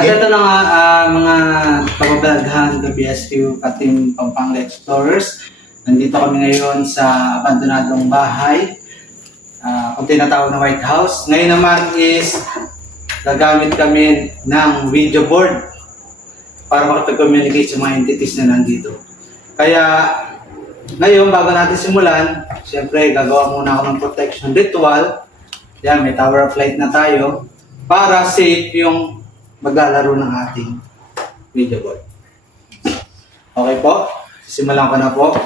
At ito na nga, mga kababalaghan ng BSQ Katim Pampanga Explorers. Nandito kami ngayon sa abandonadong bahay, kung tinatawag na White House. Ngayon naman is gagamit kami ng video board para makapag-communicate sa mga entities na nandito. Kaya ngayon, bago natin simulan, siyempre gagawa muna ako ng protection ritual. Yan, may tower of light na tayo para safe yung maglalaro ng ating video board. Okay po? Simulan ko na po.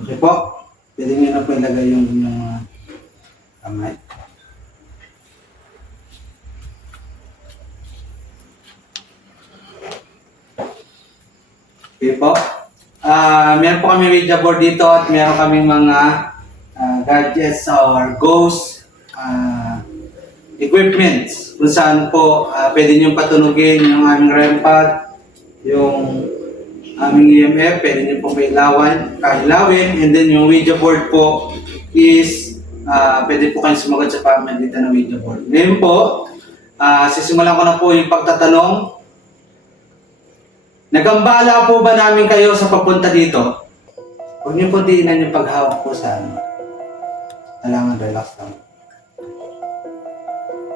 Okay po. Pwede nyo na po ilagay yung inyong kamay. Okay po. Meron po kami media board dito at meron kaming mga gadgets or ghost equipments kung saan po pwede nyo patunugin yung aming REM pad, yung aming EMF, pwede nyo pong kailawin, and then yung video board po is pwede po kayong sumagot sa pamamagitan ng video board. Ngayon po, sisimulan ko na po yung pagtatanong. Nagambala po ba namin kayo sa papunta dito? Huwag niyo po diinan yung paghawak po sa ano. Kailangan relax lang.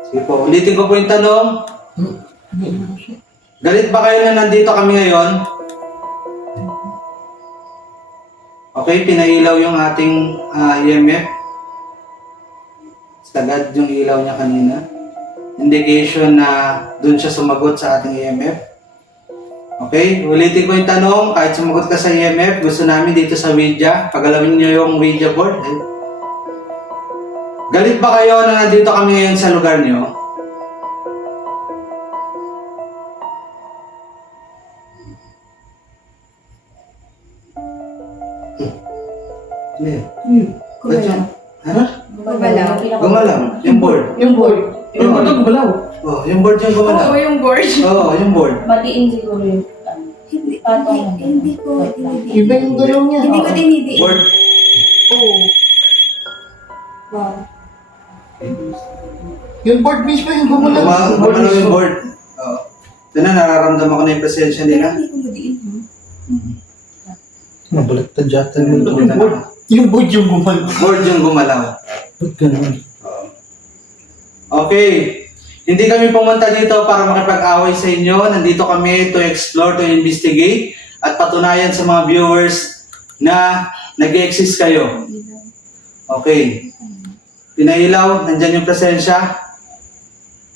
Sige po, ulitin ko po yung tanong. Galit ba kayo na nandito kami ngayon? Okay, pinailaw yung ating EMF. Sagad yung ilaw niya kanina. Indication na dun siya sumagot sa ating EMF. Okay, ulitin ko yung tanong. Kahit sumagot ka sa EMF, gusto namin dito sa Ouija, pagalawin nyo yung Ouija board. Galit ba kayo na nandito kami ngayon sa lugar nyo? Ano yan? Gumalaw. Ha? Gumalaw. Gumalaw. Yung board. Yung board. Yung board yung gumalaw. Oh, yung board yung gumalaw. Oo, yung board. Oo, yung board. Batiin siguro yung Hindi ko dinidiin. Iba yung galaw niya. Hindi ko dinidiin. Board. Oo. Wow. Yung board mismo yung gumalaw. Gumalaw yung board. Oo. Ito na, nararamdaman ko na yung presensya Pero nila. hindi ko madiin. Mabaliktad yata Yung yung board. Yung board yung gumalaw. Board yung gumalaw. Ba't ganun? Oo. Okay. Hindi kami pumunta dito para makipag-away sa inyo. Nandito kami to explore, to investigate, at patunayan sa mga viewers na nag-exist kayo. Okay. Pinailaw, nandyan yung presensya.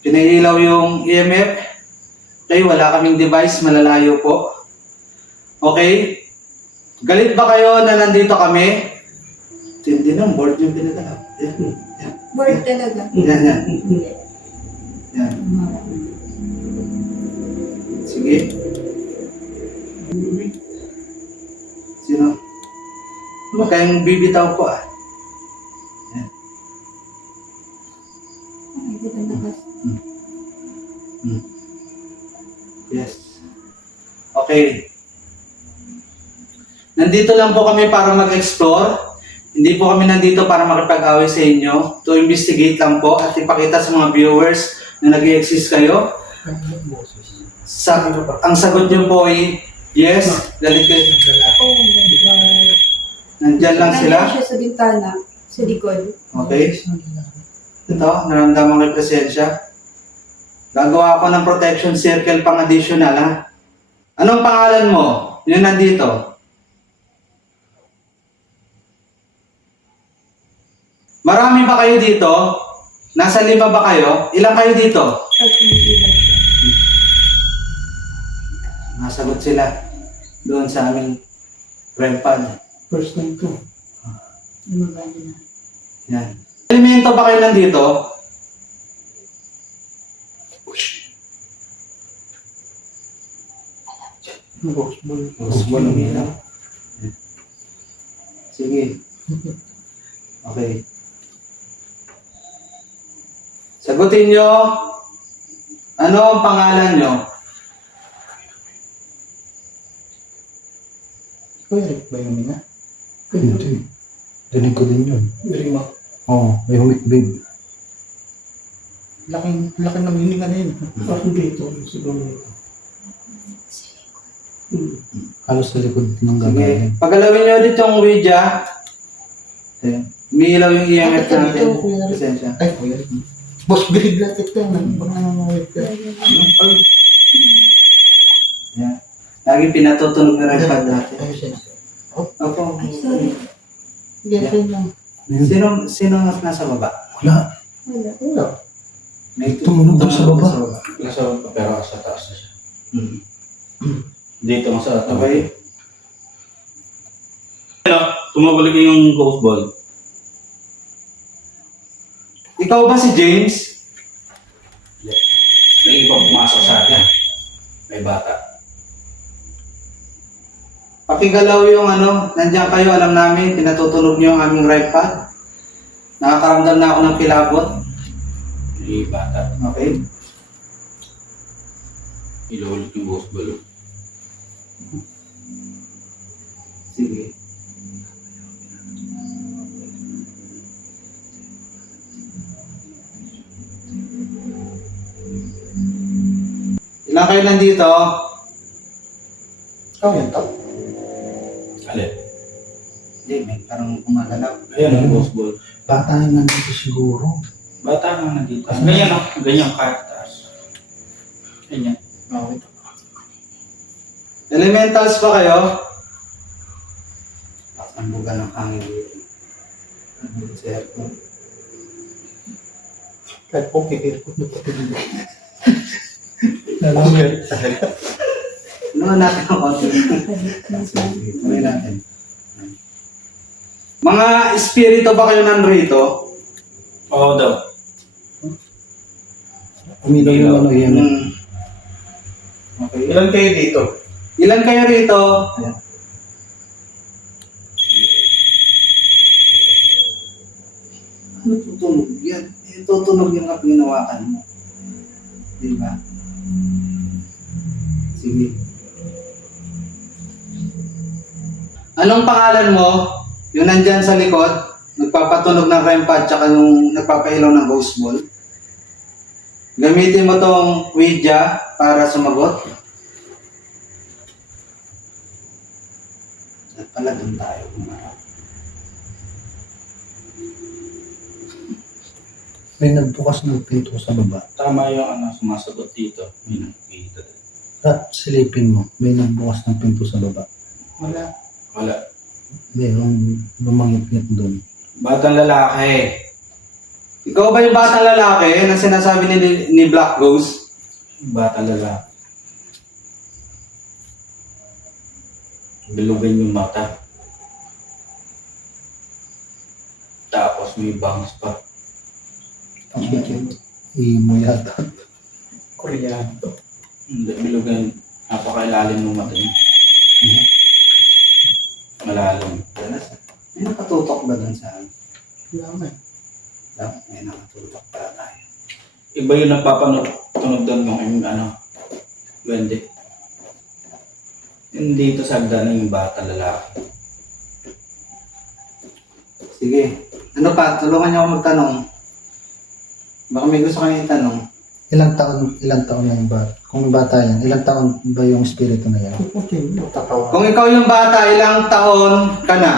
Pinailaw yung EMF. Okay, wala kaming device, malalayo po. Okay. Galit ba kayo na nandito kami? Hindi na, board yung pinagalaw. Yan. Board talaga. Yan, yan. Yan. Sige. Sino? Huwag kayong bibitaw po ah. Yan. Ay, ganda na. Yes. Okay. Nandito lang po kami para mag-explore. Hindi po kami nandito para makipag-away sa inyo. To investigate lang po at ipakita sa mga viewers na nag-exist kayo. Ang sagot nyo po ay yes, galit kayo. Oh my God. Nandyan lang sila. Nandiyan siya sa bintana, sa likod. Okay. Ito, naramdaman ko yung presensya. Gagawa ako ng protection circle pang additional ha. Anong pangalan mo? Yun nandito. Marami ba kayo dito? Nasa 5 ba kayo? Ilan kayo dito? Pag umiilaw siya. Nasagot sila doon sa aming REM pad. First time to. lumabas na. Yan. Elemento ba kayo nandito? Box ball. Usbol umilaw. Sige. Okay. Sagutin nyo. Ano ang pangalan nyo? Kuya Rick ba yung mina? Hindi. Dinig ko din yun. Galing mo. Oo, may humikbib. Laki ng hininga na yun. Bakit dito? Siguro dito. Halos sa likod ng Sige. gagawin. Paggalawin nyo dito ang Ouija. Umiilaw yung EMF Bakit natin. dito, Kuya Rick? Pasensya. Ay, Kuya Rick. Boss, bilig latit ka. Baka namamawit ka. Yan. Lagi pinatutunog na rin pad natin. Ay, siya. Opo. Ay, sorry. Ganyan lang. Sino nasa baba? Wala. Wala. Wala. May Tumunog daw sa baba. Nasa pero sa taas na siya. Hmm. Dito nga sa taas. Okay. Tumugulig yung ghost ball. Ikaw ba si James? May ibang pumasok sa atin. May bata. Pakigalaw yung ano, nandiyan kayo, alam namin, pinatutunog niyo ang aming right pad. Nakakaramdam na ako ng kilabot. May bata. Okay? Iluulit yung ghost ball. Sige. Ilan kayo nandito? Ikaw yan, tao. Alin? Hindi, may parang kumagalaw. Ayan ang ghost ball. Bata nga nandito siguro. Bata nga nandito. Ganyan o. Ganyan kahit taas. Ganyan. Okay. Elementals pa kayo? Ang buga ng hangin dito. Sir, Kahit po kikirikot na pati dito. Nalaman. ano natin ang konti? Tuloy natin. Mga espiritu ba kayo nandito? Oo daw. Umilaw yung ano yan. Okay. Ilan kayo dito? Ilan kayo rito? Ayan. Ano tutunog yan? Tutunog yung ginawakan mo. Diba? Sige. Anong pangalan mo? Yung nandyan sa likod, nagpapatunog ng REM pad tsaka yung nagpapailaw ng ghost ball. Gamitin mo tong Ouija para sumagot. At pala doon tayo kumarap. May nagbukas ng pinto sa baba. Tama yung ano, sumasagot dito. May nakikita. At silipin mo, may nagbukas ng pinto sa baba. Wala. Wala. Merong lumangit-ngit doon. Batang lalaki. Ikaw ba yung batang lalaki na sinasabi ni Black Ghost? Batang lalaki. Bilugan yung mata. Tapos may bangs pa. Imo yata. Koreano. Hindi, bilugan. Napakailalim ng mata niya. Malalim. May nakatutok ba doon sa akin? Wala nga. Dapat may nakatutok pala tayo. Iba yung nagpapanood doon yung ano, Wendy. Yung dito sa hagdanan yung bata lalaki. Sige. Ano pa? Tulungan niyo ako magtanong. Baka may gusto kayong itanong. Ilang taon na yung bata? Kung bata yan, ilang taon ba yung espiritu na yan? Puputin, tatawa. Kung ikaw yung bata, ilang taon ka na?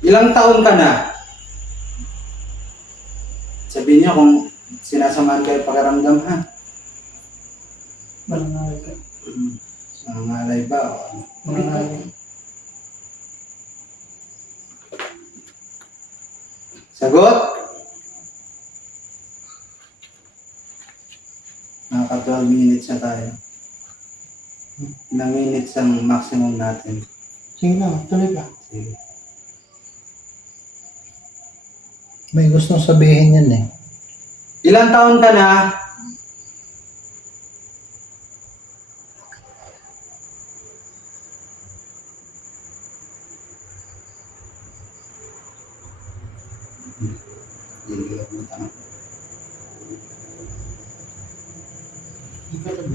Ilang taon ka na? Sabihin niyo kung sinasamahan kayo pakiramdam, ha? Mananay ka. Nangangalay ba? O ano? Mananay. Sagot? Naka 12 minutes na tayo. Ilang minutes ang maximum natin? Sige na, tuloy ka. Sige. May gustong sabihin yan eh. Ilang taon ka na?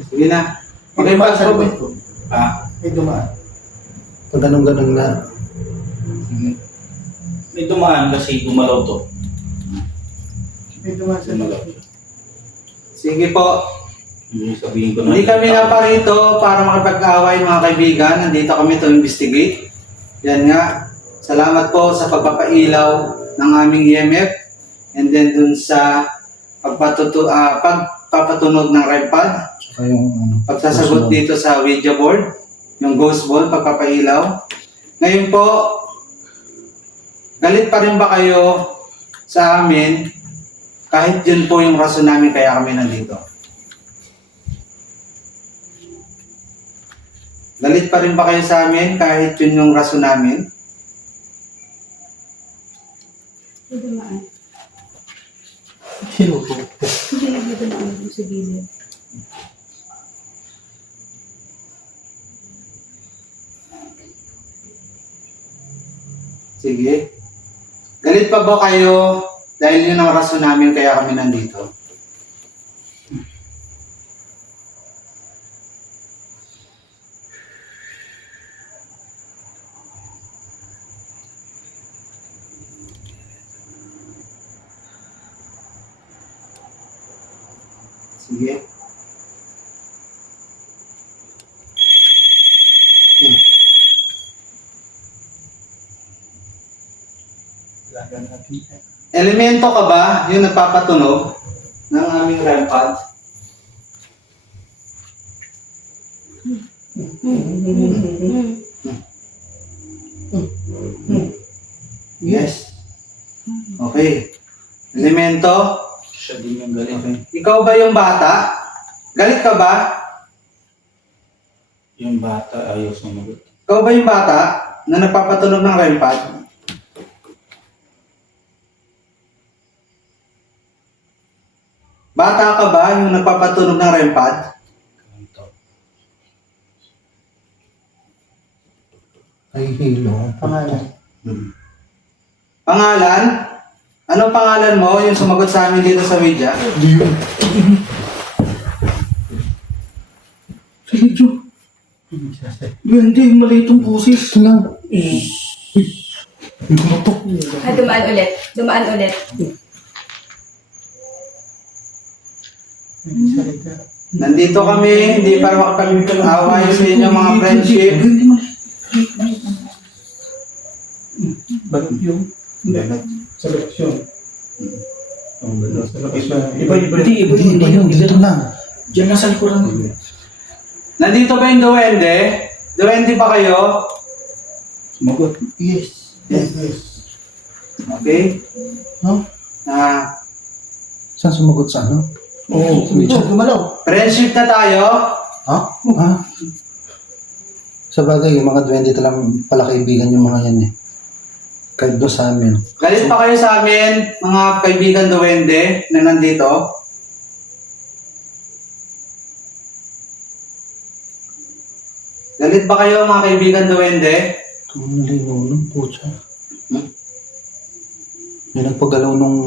Sige na. Okay, Okay, pa sa pa. likod ko. Ah, May dumaan. Pag ganun-ganun na, may dumaan kasi gumalaw to. May dumaan sa likod ko. Sige po. Yung sabihin ko na. Hindi kami naparito para makipag-away mga kaibigan. Nandito kami to investigate. Yan nga. Salamat po sa pagpapailaw ng aming EMF. And then dun sa pagpapatunog ng REMPAD. saka yung ano, Pagsasagot dito sa Ouija board. Yung ghost ball, pagpapailaw. Ngayon po, galit pa rin ba kayo sa amin kahit yun po yung rason namin kaya kami nandito? Galit pa rin ba kayo sa amin kahit yun yung rason namin? May dumaan. Sinuto. Hindi, may dumaan dun sa gilid. Sige. Galit pa ba kayo dahil yun ang rason namin kaya kami nandito? Sige. Lagan natin. Elemento ka ba yung nagpapatunog ng aming REMPAD? Yes. Okay. Elemento? Siya din yung galing. Okay. Ikaw ba yung bata? Galit ka ba? Yung bata ayaw sumagot. Ikaw ba yung bata na nagpapatunog ng REMPAD? Bata ka ba yung nagpapatunog ng REMPAD? Ganito. ay hilo. Pangalan. Pangalan? Anong pangalan mo yung sumagot sa amin dito sa media? Hindi, mali itong pusis. Ito lang. Dumaan ulit. Dumaan ulit. May salita. Nandito kami, hindi para makapag-away sa inyo mga friendship. Balot yung. Sa leksyon. Ang balot. Sa leksyon. Iba. Hindi, yun. Dito lang. Diyan nasa likuran. Nandito ba yung duwende? Duwende ba kayo? Sumagot. Yes. Okay? Huh? Ah, Saan sumagot sa ano? Oo. Gumalaw. friendship na tayo. Ha? Ah. Sa bagay, yung mga duwende talang pala kaibigan yung mga yan eh. Kahit doon sa amin. Galit pa kayo sa amin, mga kaibigan duwende na nandito? Galit ba kayo mga kaibigan duwende? Tumulino ng putya. Hmm? May nagpagalaw nung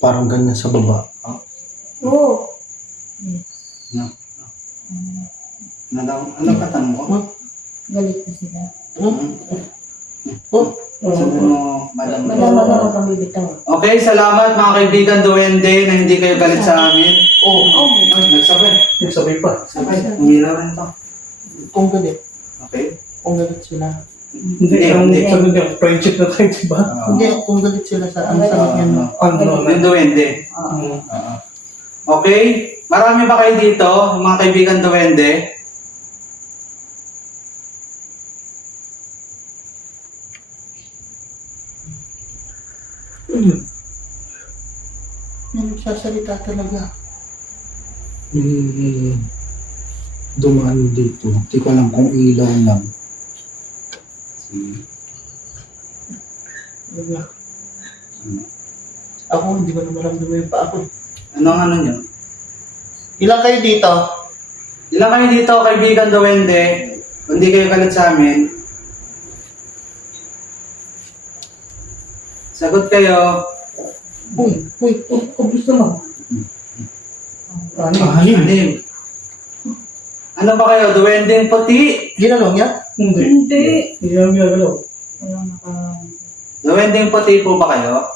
parang ganyan sa baba. Oo. Ano ka tanong ko? Galit na sila. Sabi mo, madam. Madama kami bitaw. Okay, salamat mga kaibigan duwende na hindi kayo galit sa amin. Oo. Oh my God. Nagsabay. Nagsabay pa. Sabay. Umilaw rin to. Kung galit. Okay? Kung galit sila. Hindi. Sabi niya, friendship na tayo, diba? Ah. Hindi, kung galit sila sa ano sa akin. Yung duwende. Okay? Marami ba kayo dito, mga kaibigan duwende? May nagsasalita talaga. Dumaan dito. Hindi ko alam kung ilaw lang. Talaga. Ako, hindi ko na maramdaman yung pa ako. Anong ano nyo? Ilan kayo dito? Ilan kayo dito, kaibigan duwende? Hindi kayo galit sa amin? Sagot kayo. Uy, kamusta mo? Ano? Anim. Ano ba kayo? Duwending puti? Ginanong niya? Hindi. Hindi. Hindi namin ginagalaw. Wala naka... Duwending puti po ba kayo?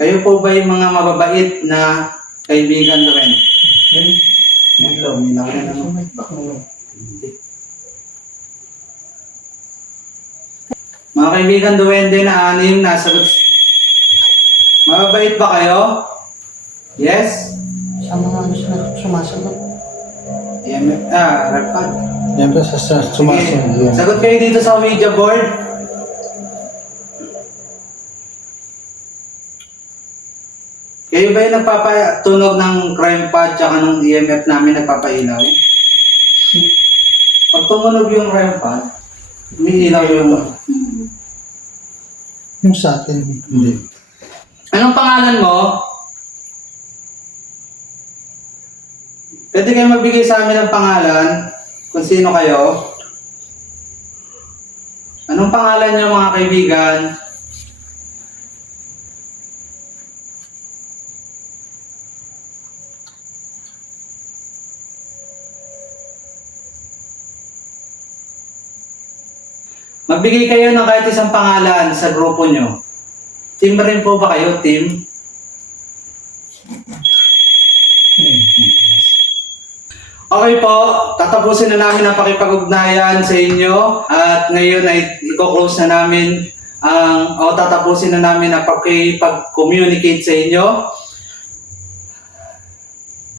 Kayo po ba yung mga mababait na kaibigan duwende? Hello, may nakita naman. Mga kaibigan duwende na anim, nasagot. Mababait ba kayo? Yes? Sa mga ano sila sumasagot. Repad. Yan pa sa sumasunod yun. Sagot kayo dito sa media board. Kayo ba yung nagpapatunog ng crime pad tsaka ng EMF namin nagpapailaw? Pag tumunog yung crime pad, umiilaw yung... Yung sa atin, hindi. Anong pangalan mo? Pwede kayo magbigay sa amin ng pangalan kung sino kayo. Anong pangalan niyo mga kaibigan? Magbigay kayo ng kahit isang pangalan sa grupo nyo. Team rin po ba kayo? Team? Okay po, tatapusin na namin ang pakipag-ugnayan sa inyo at ngayon ay i-close na namin tatapusin na namin ang pakipag-communicate sa inyo.